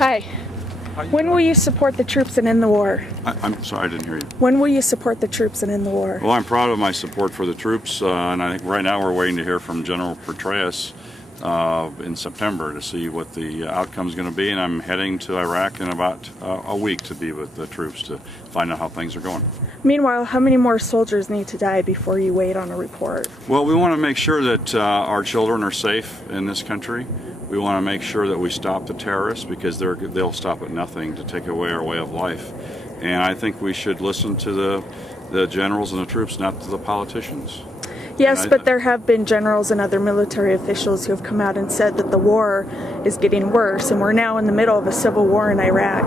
Hi. When will you support the troops and end the war? I'm sorry, I didn't hear you. When will you support the troops and end the war? Well, I'm proud of my support for the troops, and I think right now we're waiting to hear from General Petraeus in September to see what the outcome is going to be, and I'm heading to Iraq in about a week to be with the troops to find out how things are going. Meanwhile, how many more soldiers need to die before you wait on a report? Well, we want to make sure that our children are safe in this country. We want to make sure that we stop the terrorists because they'll stop at nothing to take away our way of life. And I think we should listen to the generals and the troops, not to the politicians. Yes, but there have been generals and other military officials who have come out and said that the war is getting worse, and we're now in the middle of a civil war in Iraq.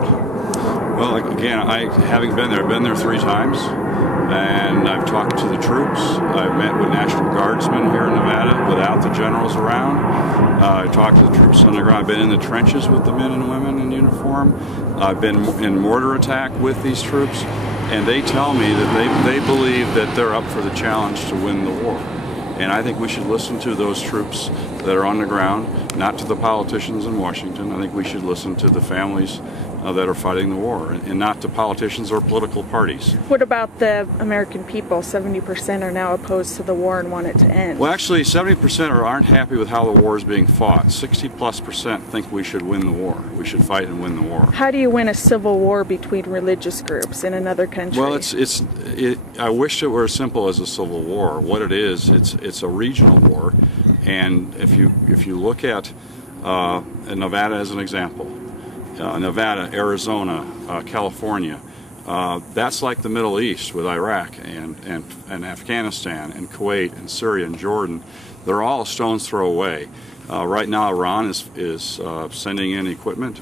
Well, again, having been there, I've been there 3 times, and I've talked to the troops. I've met with National Guardsmen here in Nevada without the generals around. I talked to the troops on the ground. I've been in the trenches with the men and women in uniform. I've been in mortar attack with these troops, and they tell me that they believe that they're up for the challenge to win the war. And I think we should listen to those troops that are on the ground, not to the politicians in Washington. I think we should listen to the families that are fighting the war, and not to politicians or political parties. What about the American people? 70% are now opposed to the war and want it to end. Well, actually, 70% aren't happy with how the war is being fought. 60+% think we should win the war. We should fight and win the war. How do you win a civil war between religious groups in another country? Well, I wish it were as simple as a civil war. What it is, it's a regional war, and if you look at Nevada as an example, Nevada, Arizona, California, that's like the Middle East with Iraq and Afghanistan and Kuwait and Syria and Jordan. They're all a stone's throw away. Right now Iran is sending in equipment.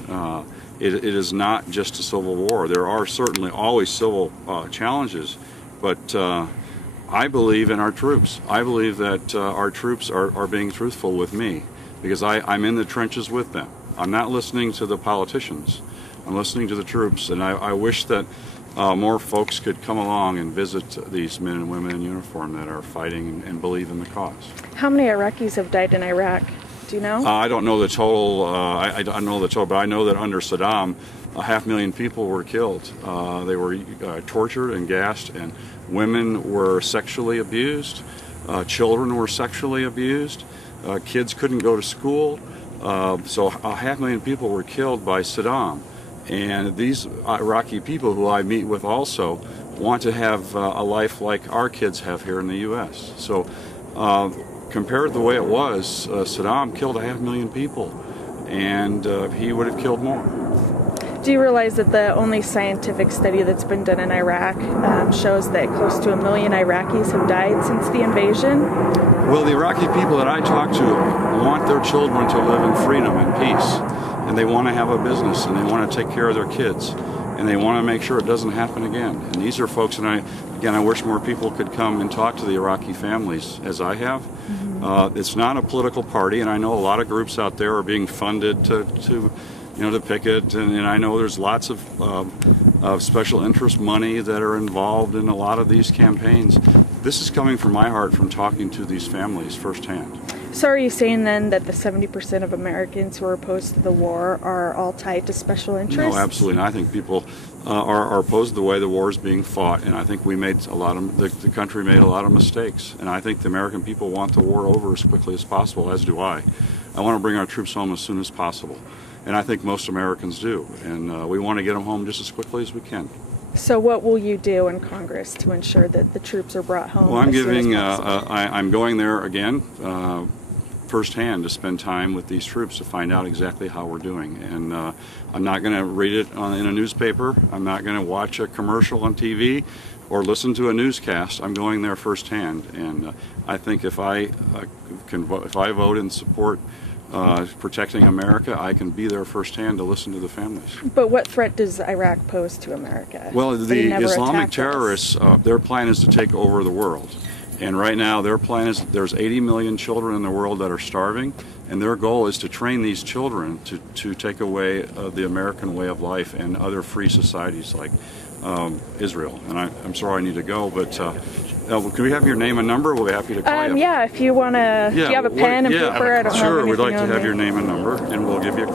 It is not just a civil war. There are certainly always civil challenges, but I believe in our troops. I believe that our troops are being truthful with me because I'm in the trenches with them. I'm not listening to the politicians. I'm listening to the troops, and I wish that more folks could come along and visit these men and women in uniform that are fighting and believe in the cause. How many Iraqis have died in Iraq? Do you know? I don't know the total. I don't know the total, but I know that under Saddam, 500,000 people were killed. They were tortured and gassed, and women were sexually abused. Children were sexually abused. Kids couldn't go to school. So 500,000 people were killed by Saddam, and these Iraqi people who I meet with also want to have a life like our kids have here in the U.S. So compared to the way it was, Saddam killed 500,000 people, and he would have killed more. Do you realize that the only scientific study that's been done in Iraq shows that close to 1 million Iraqis have died since the invasion? Well, the Iraqi people that I talk to want their children to live in freedom and peace, and they want to have a business, and they want to take care of their kids, and they want to make sure it doesn't happen again. And these are folks, and I wish more people could come and talk to the Iraqi families, as I have. It's not a political party, and I know a lot of groups out there are being funded to picket, and I know there's lots of special interest money that are involved in a lot of these campaigns. This is coming from my heart from talking to these families firsthand. So are you saying then that the 70% of Americans who are opposed to the war are all tied to special interests? No, absolutely not. I think people are opposed to the way the war is being fought, and I think we made the country made a lot of mistakes, and I think the American people want the war over as quickly as possible, as do I. I want to bring our troops home as soon as possible. And I think most Americans do, and we want to get them home just as quickly as we can. So what will you do in Congress to ensure that the troops are brought home? Well, I'm going there again firsthand to spend time with these troops to find out exactly how we're doing. And I'm not going to read it in a newspaper. I'm not going to watch a commercial on TV or listen to a newscast. I'm going there firsthand, and I think if I vote in support protecting America, I can be there firsthand to listen to the families. But what threat does Iraq pose to America? Well, the Islamic terrorists, their plan is to take over the world. And right now their plan is there's 80 million children in the world that are starving, and their goal is to train these children to take away the American way of life and other free societies like Israel. And I'm sorry I need to go, but can we have your name and number? We'll be happy to call you. Yeah, if you want to, do you have a pen and paper? I don't sure, have we'd like to have me. your name and number, and we'll give you a